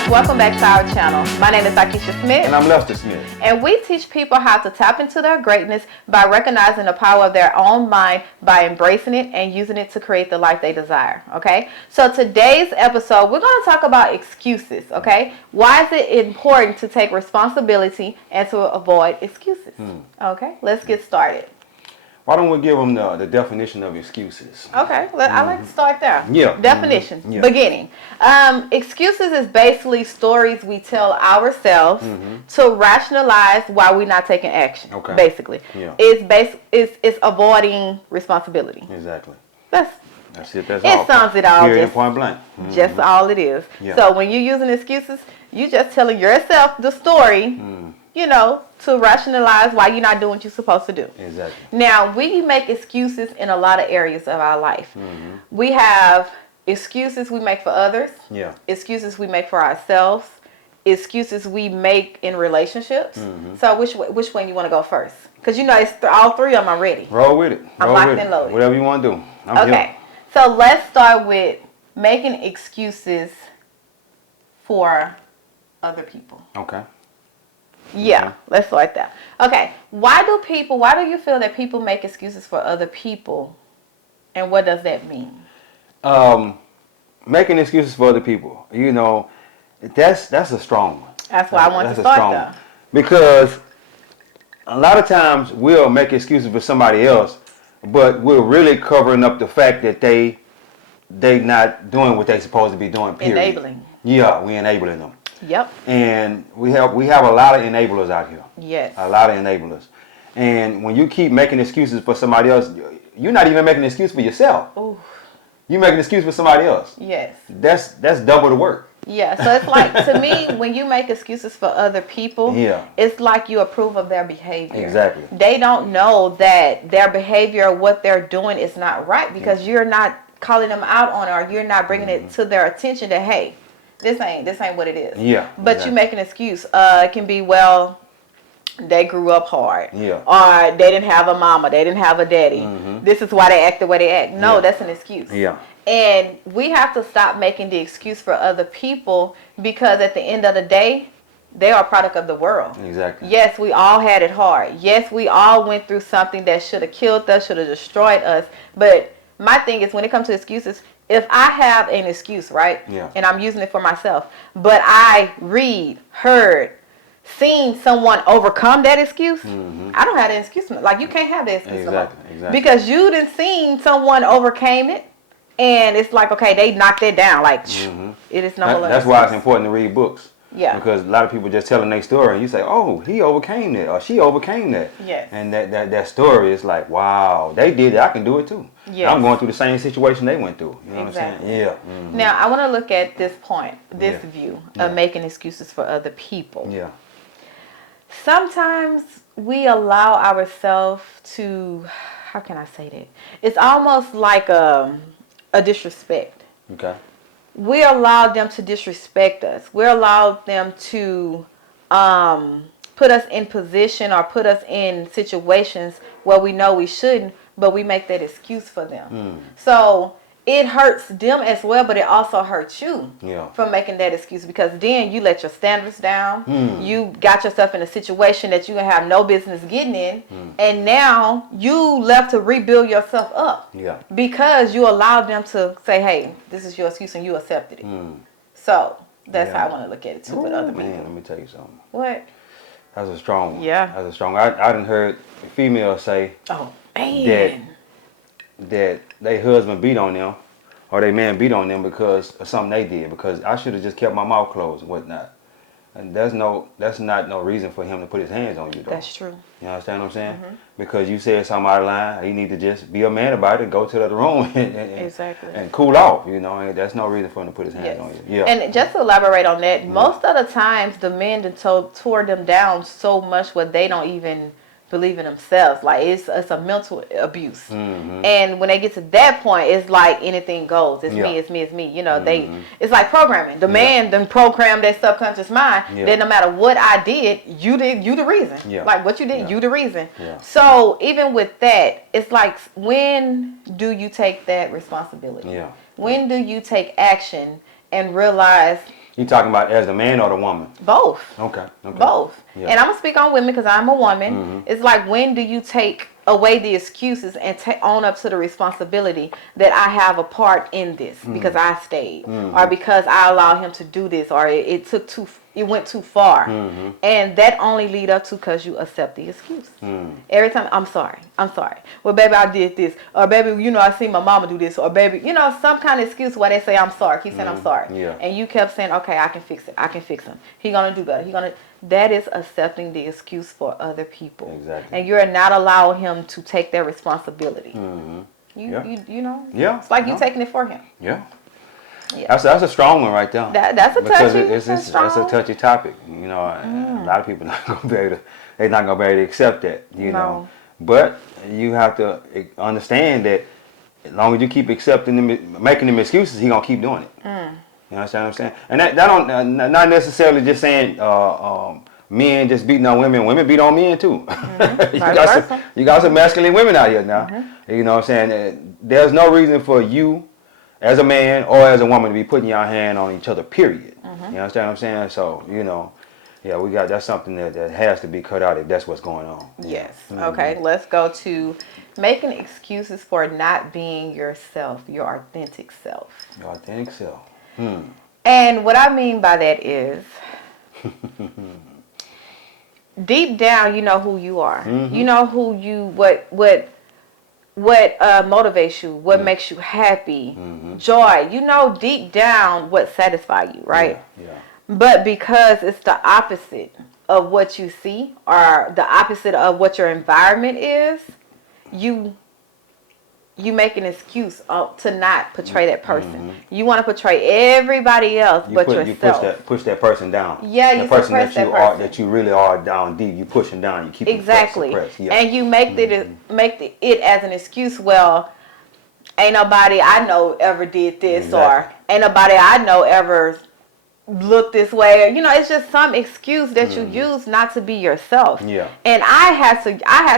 guys, welcome back to our channel. My name is Akeisha Smith. And I'm Lester Smith. And we teach people how to tap into their greatness by recognizing the power of their own mind, by embracing it and using it to create the life they desire. Okay? So today's episode, we're going to talk about excuses. Okay? Why is it important to take responsibility and to avoid excuses? Okay? Let's get started. Why don't we give them the definition of excuses? Okay, I like to start there. Yeah. Definition, Yeah. beginning. Excuses is basically stories we tell ourselves to rationalize why we're not taking action. Okay. Basically, Yeah. It's avoiding responsibility. Exactly. That's it. That's it. all. Sums it all. Period, Just point blank. Just all it is. Yeah. So when you're using excuses, you just telling yourself the story. You know, to rationalize why you're not doing what you're supposed to do. Exactly. Now, we make excuses in a lot of areas of our life. We have excuses we make for others. Yeah. Excuses we make for ourselves. Excuses we make in relationships. So which one you want to go first? Because you know, it's all three of them are ready. Roll with it. I'm Roll locked with and it. loaded. Whatever you want to do. I'm Okay. here. So let's start with making excuses for other people. Okay. Yeah, Okay. let's start there. Okay, why do you feel that people make excuses for other people, and what does that mean? Making excuses for other people. You know, that's a strong one. That's why I want to That's a start strong there. one. Because a lot of times we'll make excuses for somebody else, but we're really covering up the fact that they not doing what they supposed to be doing. Period. Enabling. Yeah, we enabling them. Yep. And we have a lot of enablers out here. Yes. A lot of enablers. And when you keep making excuses for somebody else, you're not even making an excuse for yourself. Ooh. You're making an excuse for somebody else. Yes. That's double the work. Yeah. So it's like, to me, when you make excuses for other people, Yeah. it's like you approve of their behavior. Exactly. They don't know that their behavior, what they're doing, is not right because you're not calling them out on it, or you're not bringing it to their attention that, hey, this ain't what it is. Yeah. But exactly. you make an excuse. It can be, well, they grew up hard. Yeah. Or they didn't have a mama. They didn't have a daddy. This is why they act the way they act. No, Yeah. that's an excuse. Yeah. And we have to stop making the excuse for other people, because at the end of the day, they are a product of the world. Exactly. Yes, we all had it hard. Yes, we all went through something that should have killed us, should have destroyed us. But my thing is, when it comes to excuses, if I have an excuse, right, Yeah. and I'm using it for myself, but I heard, seen someone overcome that excuse, I don't have that excuse. Like, you can't have that excuse no more. Exactly. Because you done seen someone overcame it, and it's like, okay, they knocked it down. Like, it is no longer. That's why it's important to read books. Yeah. Because a lot of people just telling their story, and you say, "Oh, he overcame that, or she overcame that." Yes. And that story is like, "Wow, they did it. I can do it too." Yes. I'm going through the same situation they went through. You know Exactly. what I'm saying? Yeah. Now, I want to look at this point, this Yeah. view Yeah. of making excuses for other people. Yeah. Sometimes we allow ourselves to, how can I say that? It's almost like a disrespect. Okay. We allow them to disrespect us. We allow them to put us in position or put us in situations where we know we shouldn't, but we make that excuse for them. So it hurts them as well, but it also hurts you from making that excuse, because then you let your standards down. You got yourself in a situation that you have no business getting in, and now you left to rebuild yourself up. Yeah. Because you allowed them to say, hey, this is your excuse, and you accepted it. So that's how I want to look at it too with other people. Man, let me tell you something. What? That's a strong one. Yeah. That's a strong one. I done heard females say Oh, man. that their husband beat on them, or their man beat on them because of something they did, because I should have just kept my mouth closed and whatnot. And that's not no reason for him to put his hands on you, though. That's true. You understand what I'm saying? Because you said something out of line, you need to just be a man about it and go to the other room Exactly. and cool off, you know. And that's no reason for him to put his hands on you. Yeah. And just to elaborate on that, most of the times the men tore them down so much where they don't even believe in themselves. Like, it's a mental abuse. And when they get to that point, it's like anything goes. It's me, it's me, it's me. You know, it's like programming. The man then programmed that subconscious mind that no matter what I did, you the reason. Like, what you did, you the reason. So even with that, it's like, when do you take that responsibility? When do you take action and realize You talking about as the man or the woman? Both. Okay. Okay. Both. Yeah. And I'm going to speak on women because I'm a woman. Mm-hmm. It's like, when do you take away the excuses and own up to the responsibility that I have a part in this because I stayed, or because I allowed him to do this, or it went too far. And that only lead up to because you accept the excuse. Every time, I'm sorry. Well, baby, I did this. Or baby, I seen my mama do this. Or baby, some kind of excuse why they say I'm sorry. Keep saying I'm sorry. Yeah. And you kept saying, okay, I can fix it. I can fix him. He gonna do better. That is accepting the excuse for other people. Exactly. And you're not allowing him to take their responsibility. Yeah. Yeah. It's like you taking it for him. Yeah. Yeah. That's a strong one right there. That's a touchy. Because it's a touchy topic. A lot of people they're not gonna be able to accept that. You know. But you have to understand that as long as you keep accepting them, making them excuses, he gonna keep doing it. You understand what I'm saying? And that don't not necessarily just saying men just beating on women. Women beat on men too. You got some masculine women out here now. You know what I'm saying? There's no reason for you as a man or as a woman to be putting your hand on each other, period. You understand what I'm saying? So, that's something that has to be cut out if that's what's going on. Yes. Okay, let's go to making excuses for not being yourself, your authentic self. Your authentic self. And what I mean by that is, deep down, you know who you are. You know what motivates you, what makes you happy, joy. You know deep down what satisfies you, right? Yeah. But because it's the opposite of what you see, or the opposite of what your environment is, you make an excuse to not portray that person. You want to portray everybody else but yourself. You push that person down. Yeah, you suppress that person. That you really are down deep. You push them down. You keep exactly. suppressed. Yeah. And you make it as an excuse. Well, ain't nobody I know ever did this, or ain't nobody I know ever look this way. It's just some excuse that you use not to be yourself. Yeah. And I had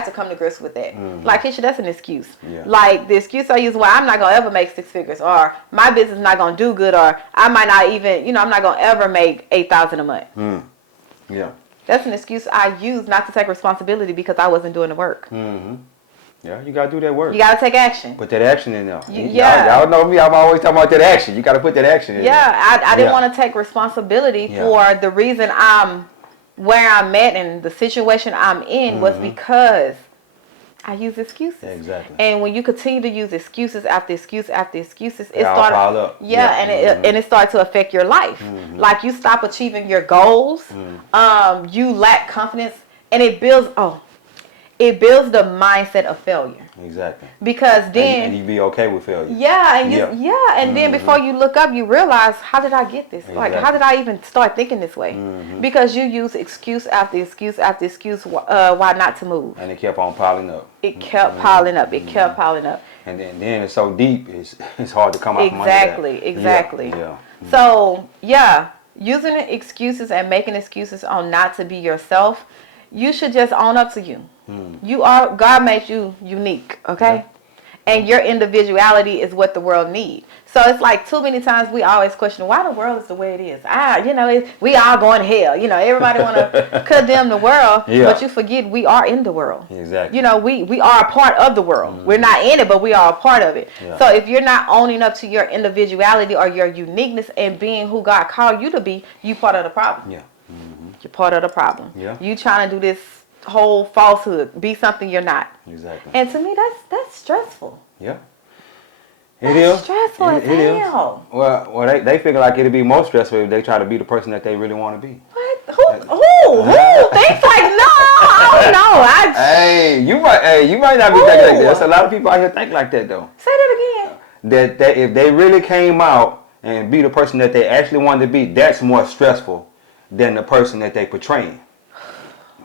to come to grips with that. Like, Keisha, that's an excuse. Yeah. Like, the excuse I use, well, I'm not gonna ever make 6 figures, or my business is not gonna do good, or I might not even, I'm not gonna ever make $8,000 a month. Yeah. That's an excuse I use not to take responsibility because I wasn't doing the work. Yeah, you gotta do that work. You gotta take action. Put that action in there. Y'all know me. I'm always talking about that action. You gotta put that action in there. I didn't want to take responsibility for the reason I'm where I'm at and the situation I'm in was because I use excuses. Exactly. And when you continue to use excuses after excuse after excuses, it starts pile up. And it starts to affect your life. Like, you stop achieving your goals. You lack confidence, and it builds the mindset of failure. Exactly. Because then and you be okay with failure. And then before you look up, you realize, how did I get this? Like, how did I even start thinking this way? Because you use excuse after excuse after excuse why not to move. And it kept on piling up. It kept piling up. It kept piling up. And then it's so deep, it's hard to come out from under that. Exactly. Yeah. So, using excuses and making excuses on not to be yourself, you should just own up to you. God made you unique, okay? And your individuality is what the world needs. So it's like, too many times we always question why the world is the way it is. We all going to hell. Everybody want to condemn the world, but you forget we are in the world. Exactly. We are a part of the world. We're not in it, but we are a part of it. Yeah. So if you're not owning up to your individuality or your uniqueness and being who God called you to be, you part of the problem. Yeah. You're part of the problem. Yeah. You trying to do this whole falsehood, be something you're not. Exactly. And to me, that's stressful. Yeah. It is stressful as hell. Well, they figure like it'd be more stressful if they try to be the person that they really want to be. What? Who thinks like, no? I don't know. You might not be thinking like that. There's a lot of people out here think like that though. Say that again. That if they really came out and be the person that they actually wanted to be, that's more stressful than the person that they portraying.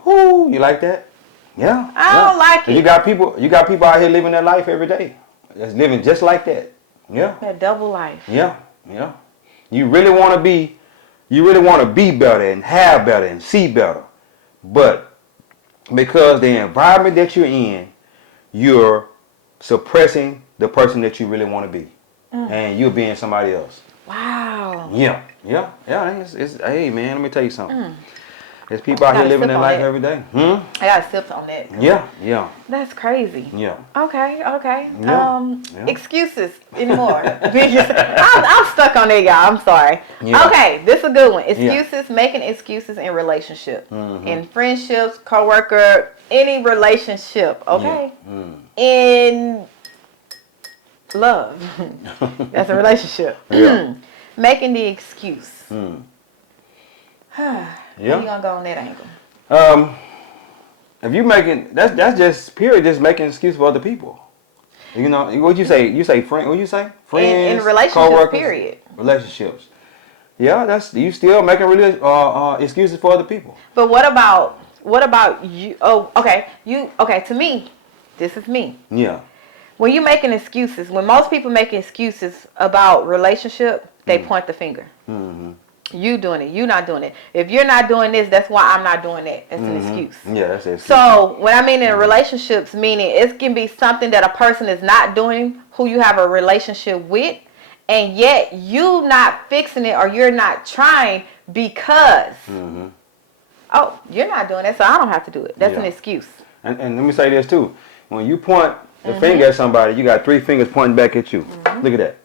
Ooh, you like that? Yeah. I don't like it. And you got people out here living their life every day. That's living just like that. Yeah. That double life. Yeah. You really want to be better and have better and see better. But because the environment that you're in, you're suppressing the person that you really want to be. And you're being somebody else. Wow. Yeah. It's hey man, let me tell you something. There's people out here Gotta living sip their on life that. every day. I got sips on that. Yeah. That's crazy. Yeah. Okay. Yeah. Excuses anymore. I'm stuck on that, y'all. I'm sorry. Yeah. Okay, this is a good one. Yeah. Excuses, making excuses in relationship, in friendships, coworker, any relationship. Okay. In love, that's a relationship. Yeah. Making the excuse. How you Yeah. gonna go on that angle? If you making that's just period, just making an excuse for other people. You know what you say? You say friend. What you say? Friends, In relationships, coworkers, period. relationships. Yeah, that's you still making really excuses for other people. But what about you? Oh, okay. Okay, to me, this is me. Yeah. When you making excuses, when most people make excuses about relationship, they point the finger. You doing it, you not doing it. If you're not doing this, that's why I'm not doing that. That's an excuse. Yeah, that's it. So what I mean in relationships, meaning it can be something that a person is not doing who you have a relationship with, and yet you not fixing it or you're not trying because oh, you're not doing that, so I don't have to do it. That's an excuse. And let me say this too. When you point the finger at somebody, you got 3 fingers pointing back at you. Look at that.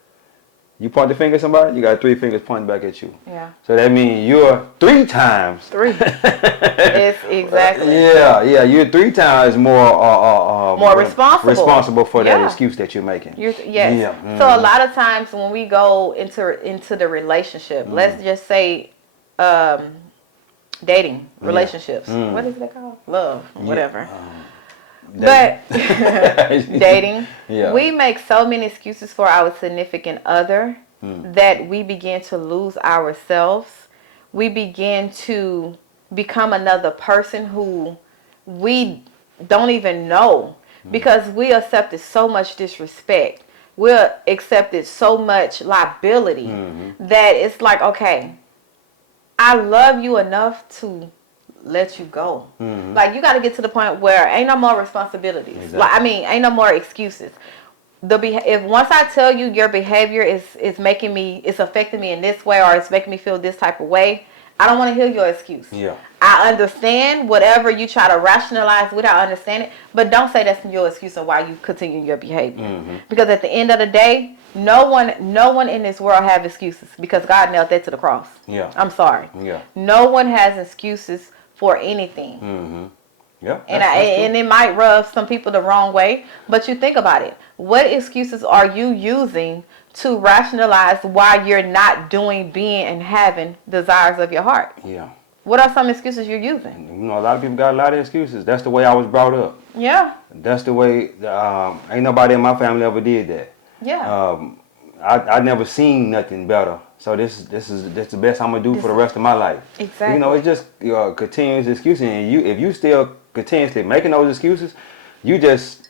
You point the finger at somebody, you got 3 fingers pointing back at you. Yeah. So that means you're 3 times. 3. It's exactly. Yeah. You're 3 times more responsible for that excuse that you're making. Yes. Yeah. So a lot of times when we go into the relationship, let's just say dating, relationships. What is that called? Love, whatever. But dating, we make so many excuses for our significant other that we begin to lose ourselves. We begin to become another person who we don't even know because we accepted so much disrespect. We accepted so much liability that it's like, okay, I love you enough to let you go. Like you got to get to the point where ain't no more responsibilities. Exactly. Like ain't no more excuses. If once I tell you your behavior is making me, it's affecting me in this way or it's making me feel this type of way, I don't want to hear your excuse. Yeah. I understand whatever you try to rationalize without understanding, but don't say that's your excuse of why you continue your behavior. Because at the end of the day, no one in this world have excuses because God nailed that to the cross. Yeah. I'm sorry. Yeah. No one has excuses for anything. Yeah. And it might rub some people the wrong way, but you think about it. What excuses are you using to rationalize why you're not doing, being, and having desires of your heart? Yeah. What are some excuses you're using? You know, a lot of people got a lot of excuses. That's the way I was brought up. Yeah. That's the way. Ain't nobody in my family ever did that. Yeah. I never seen nothing better. So this is the best I'm gonna do for the rest of my life. Exactly. You know, it's just continuous excuses, and if you still continuously making those excuses, you just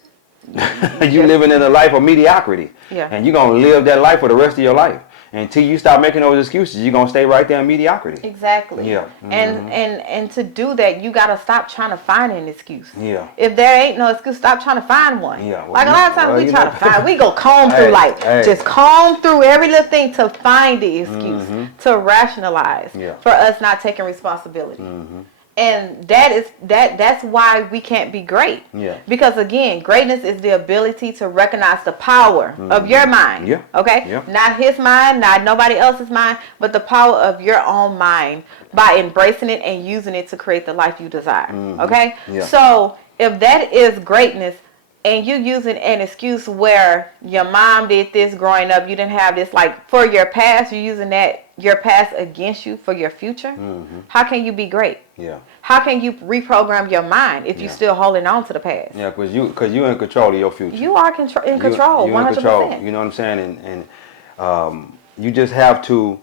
you living in a life of mediocrity. Yeah. And you're gonna live that life for the rest of your life. Until you stop making those excuses, you're gonna stay right there in mediocrity. Exactly. Yeah. And to do that, you gotta stop trying to find an excuse. Yeah. If there ain't no excuse, stop trying to find one. Yeah. Well, like a lot of times we try to find, we go comb Hey, through just comb through every little thing to find the excuse, to rationalize for us not taking responsibility. And that's why we can't be great. Yeah. Because again, greatness is the ability to recognize the power of your mind. Yeah. Okay? Yeah. Not his mind, not nobody else's mind, but the power of your own mind by embracing it and using it to create the life you desire. Okay? Yeah. So if that is greatness and you using an excuse where your mom did this growing up, you didn't have this, like for your past, you're using your past against you for your future, how can you be great? Yeah. How can you reprogram your mind if you're still holding on to the past? Yeah, because you're in control of your future. You are in control, 100%. In control, you know what I'm saying? And you just have to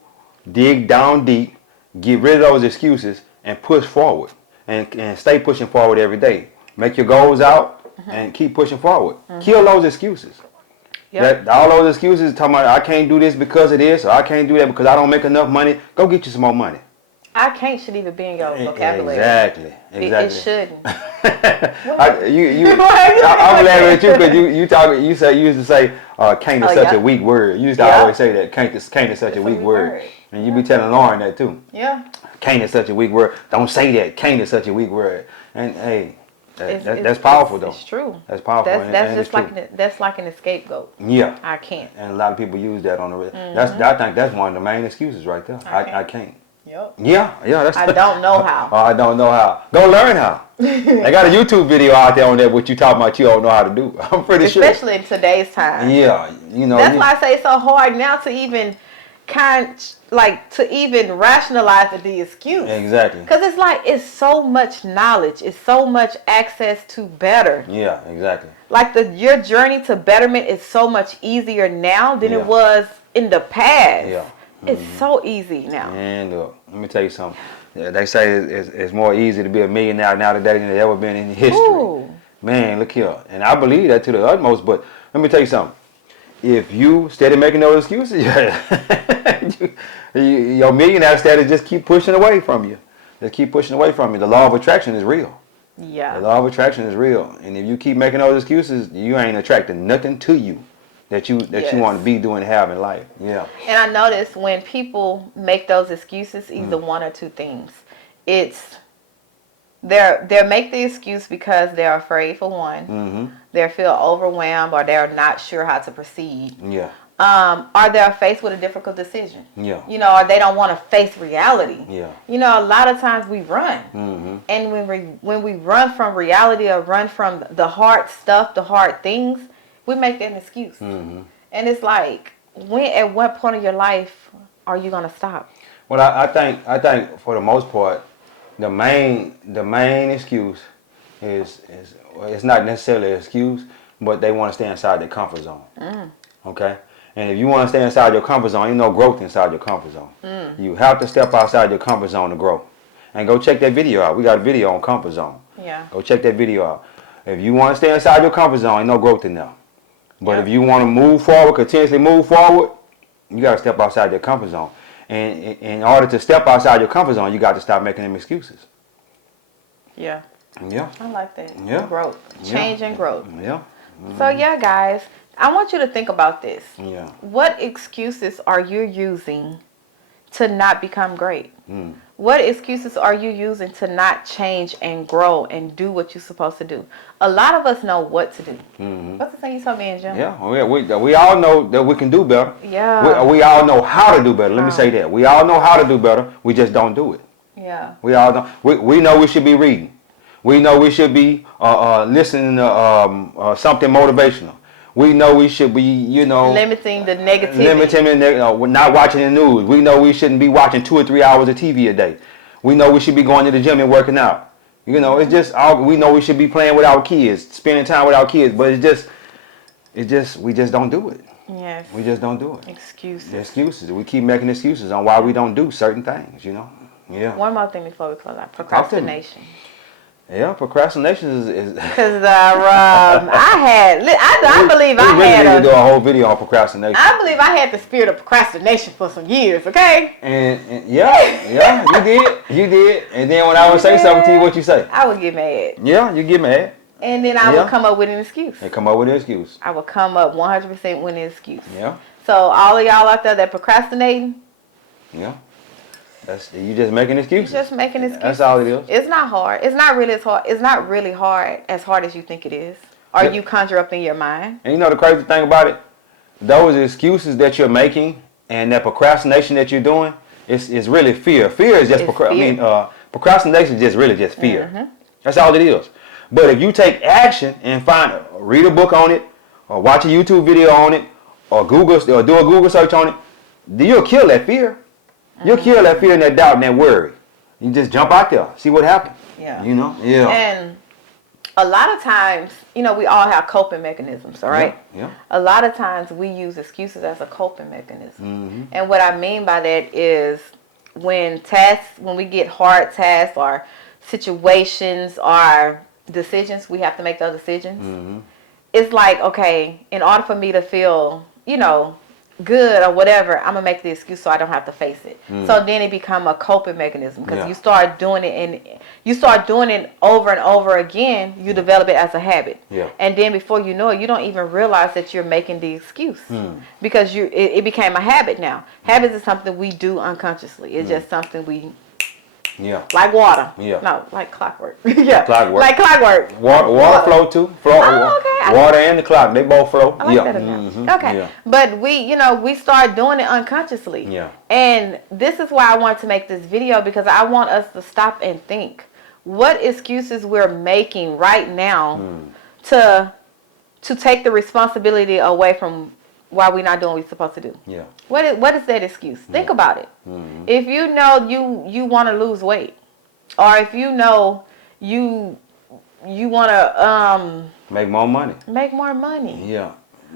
dig down deep, get rid of those excuses, and push forward. And stay pushing forward every day. Make your goals out and keep pushing forward. Kill those excuses. Yep. All those excuses talking about I can't do this because of this, or I can't do that because I don't make enough money. Go get you some more money. I can't should even be in your vocabulary. Exactly. It shouldn't. I'm laughing at you because you used to say can't is such a weak word. You used to always say that can't is such a weak word. And you be telling Lauren that too. Yeah. Can't is such a weak word. Don't say that. Can't is such a weak word. And hey, that's powerful though. It's true. That's powerful. That's just like an scapegoat. Yeah. I can't. And a lot of people use that on the. I think that's one of the main excuses right there. I can't. Yep. Yeah. That's. I don't know how. I don't know how. Go learn how. They got a YouTube video out there on that. What you talking about? You don't know how to do. I'm pretty sure. Especially in today's time. Yeah. That's why I say it's so hard now to even rationalize the excuse. Exactly. Because it's so much knowledge. It's so much access to better. Yeah. Exactly. Like your journey to betterment is so much easier now than it was in the past. Yeah. It's so easy now. And look, let me tell you something. They say it's more easy to be a millionaire now today than it ever been in history. Ooh. Man, look here. And I believe that to the utmost, but let me tell you something. If you steady making those excuses, your millionaire status just keep pushing away from you. Just keep pushing away from you. The law of attraction is real. Yeah. The law of attraction is real. And if you keep making those excuses, you ain't attracting nothing to you that you want to be doing, have in life. Yeah. And I notice when people make those excuses, either one or two things. It's they make the excuse because they're afraid, for one. They feel overwhelmed, or they're not sure how to proceed. Yeah. Or they're faced with a difficult decision. Yeah. Or they don't want to face reality. Yeah. A lot of times we run. And when we run from reality or run from the hard stuff, the hard things, we make that an excuse. And it's like, at what point of your life are you gonna stop? Well, I think for the most part, the main excuse is it's not necessarily an excuse, but they want to stay inside their comfort zone. Okay? And if you want to stay inside your comfort zone, growth inside your comfort zone. You have to step outside your comfort zone to grow. And go check that video out. We got a video on comfort zone. Yeah. Go check that video out. If you want to stay inside your comfort zone, ain't no growth in there. But if you want to move forward, continuously move forward, you got to step outside your comfort zone. And in order to step outside your comfort zone, you got to stop making them excuses. Yeah. Yeah. I like that. Yeah. Growth. Change and growth. Yeah. So, guys, I want you to think about this. Yeah. What excuses are you using to not become great? What excuses are you using to not change and grow and do what you're supposed to do? A lot of us know what to do. What's the thing you told me and Jim? Yeah, we all know that we can do better. Yeah. We all know how to do better. Let me say that. We all know how to do better. We just don't do it. Yeah. We all know. We know we should be reading. We know we should be listening to something motivational. We know we should be, limiting the negativity. Not watching the news. We know we shouldn't be watching 2 or 3 hours of TV a day. We know we should be going to the gym and working out. It's just we know we should be playing with our kids, spending time with our kids, but we just don't do it. Yes. We just don't do it. Excuses. We keep making excuses on why we don't do certain things, Yeah. One more thing before we close out. Procrastination. Yeah, procrastination is because I believe I had to do a whole video on procrastination. I believe I had the spirit of procrastination for some years. Okay. And yeah, you did. And then when I would say something to you, what you say? I would get mad. Yeah, you get mad. And then I would come up with an excuse. And come up with an excuse. I would come up 100% with an excuse. Yeah. So all of y'all out there that procrastinating. Yeah. You just making excuses. You're just making excuses. That's all it is. It's not hard. It's not really as hard. It's not really hard as you think it is. Or you conjure up in your mind. And the crazy thing about it, those excuses that you're making and that procrastination that you're doing, it's really fear. Fear is just procrastination is just really just fear. That's all it is. But if you take action and read a book on it, or watch a YouTube video on it, or do a Google search on it, you'll kill that fear. You'll kill that fear and that doubt and that worry. You just jump out there, see what happens. Yeah. Yeah. And a lot of times, we all have coping mechanisms, all right? Yeah. A lot of times we use excuses as a coping mechanism. And what I mean by that is when we get hard tasks or situations or decisions, we have to make those decisions. It's like, okay, in order for me to feel, good or whatever, I'm gonna make the excuse so I don't have to face it. So then it become a coping mechanism because you start doing it and you start doing it over and over again. You develop it as a habit, and then before you know it, you don't even realize that you're making the excuse because it became a habit now. Habits is something we do unconsciously. It's just something we. Yeah. Like water. Yeah. No, like clockwork. Yeah. Clockwork. Like clockwork. Water flow too. okay. Water and the clock, they both flow. I like that enough. Okay. Yeah. But we start doing it unconsciously. Yeah. And this is why I want to make this video because I want us to stop and think what excuses we're making right now to take the responsibility away from why we're not doing what we're supposed to do. Yeah. What is that excuse? Think about it. If you know you want to lose weight, or if you know you want to make more money. Make more money. Yeah.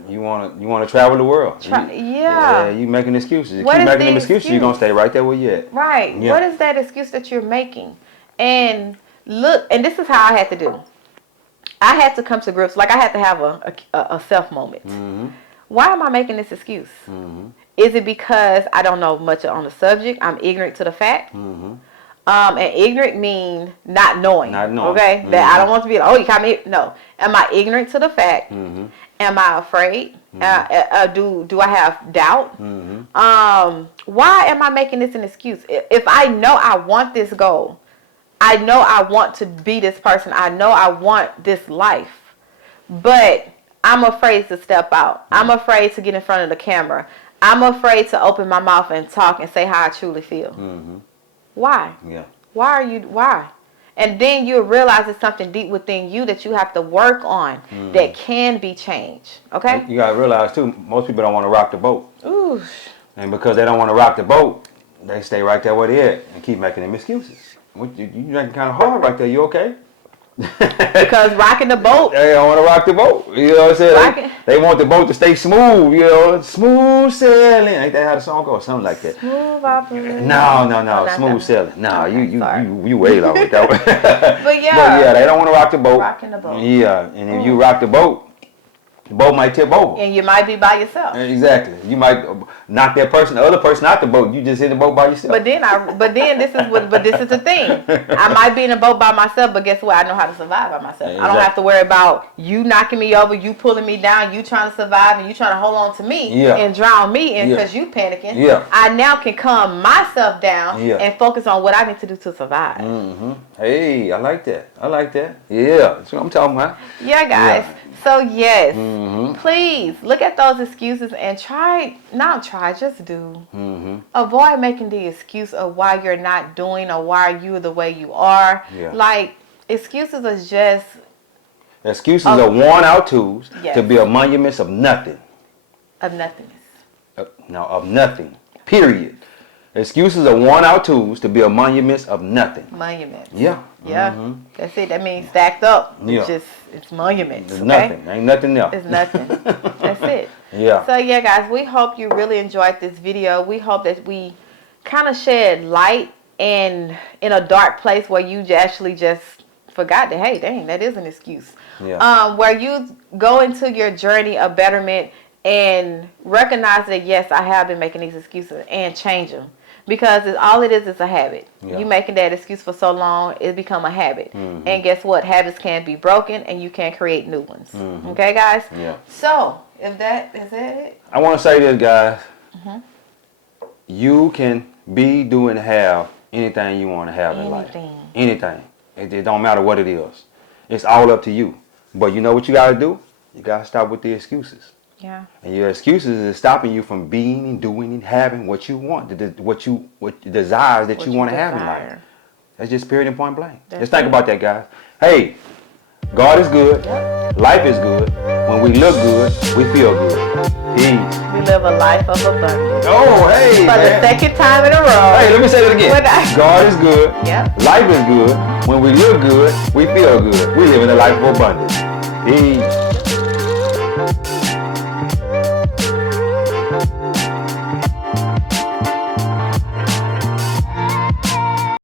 You want to travel the world. Yeah, you making excuses. You keep making them excuses, you're going to stay right there where you at. Right. Yeah. What is that excuse that you're making? And look, and this is how I had to do. I had to come to grips, like I had to have a self moment. Why am I making this excuse? Is it because I don't know much on the subject? I'm ignorant to the fact? And ignorant means not knowing. Not knowing. Okay? That I don't want to be like, oh, you caught me. No. Am I ignorant to the fact? Am I afraid? Do I have doubt? Why am I making this an excuse? If I know I want this goal, I know I want to be this person, I know I want this life, but I'm afraid to step out. I'm afraid to get in front of the camera. I'm afraid to open my mouth and talk and say how I truly feel. Why? Yeah. Why? And then you realize it's something deep within you that you have to work on that can be changed. Okay? You gotta realize too, most people don't want to rock the boat. Ooh. And because they don't want to rock the boat, they stay right there where they at and keep making them excuses. You drinking kind of hard right there. You okay? Because rocking the boat. They don't want to rock the boat. You know what I'm saying? They want the boat to stay smooth. You know, smooth sailing. Ain't that how the song goes? Something like that. Smooth operating. No. Smooth sailing. No, you way low with that one. But yeah, they don't want to rock the boat. Rocking the boat. Yeah, and if you rock the boat, the boat might tip over. And you might be by yourself. Exactly. You might knock the other person out the boat. You just in the boat by yourself. But then this is the thing. I might be in a boat by myself, but guess what? I know how to survive by myself. Exactly. I don't have to worry about you knocking me over, you pulling me down, you trying to survive, and you trying to hold on to me and drown me in because you panicking. Yeah. I now can calm myself down and focus on what I need to do to survive. Hey, I like that. Yeah, that's what I'm talking about. Yeah, guys. Yeah. So yes, please look at those excuses and just do. Avoid making the excuse of why you're not doing or why you're the way you are. Yeah. Like excuses are just are worn out tools to be a monument of nothing. Of nothingness. Of nothing. Period. Excuses are worn out tools to be a monument of nothing. Monuments. Yeah. Yeah. That's it. That means stacked up. Yeah. It's monuments. It's nothing. Ain't nothing else. It's nothing. That's it. Yeah. So yeah, guys, we hope you really enjoyed this video. We hope that we kind of shed light in a dark place where you actually just forgot that, hey, dang, that is an excuse. Yeah. Where you go into your journey of betterment and recognize that, yes, I have been making these excuses and change them. Because all it is a habit. Yeah. You making that excuse for so long, it become a habit. And guess what? Habits can be broken and you can create new ones. Okay, guys? Yeah. So, is that it? I want to say this, guys. You can be, do, and have anything you want to have in life. Anything. It don't matter what it is. It's all up to you. But you know what you got to do? You got to stop with the excuses. Yeah. And your excuses is stopping you from being and doing and having what you want, what desires that you want to have in life. That's just period and point blank. Just think about that, guys. Hey, God is good. Life is good. When we look good, we feel good. Peace. We live a life of abundance. Oh, hey, For the second time in a row. Hey, let me say that again. God is good. Yep. Life is good. When we look good, we feel good. We live in a life of abundance. Peace.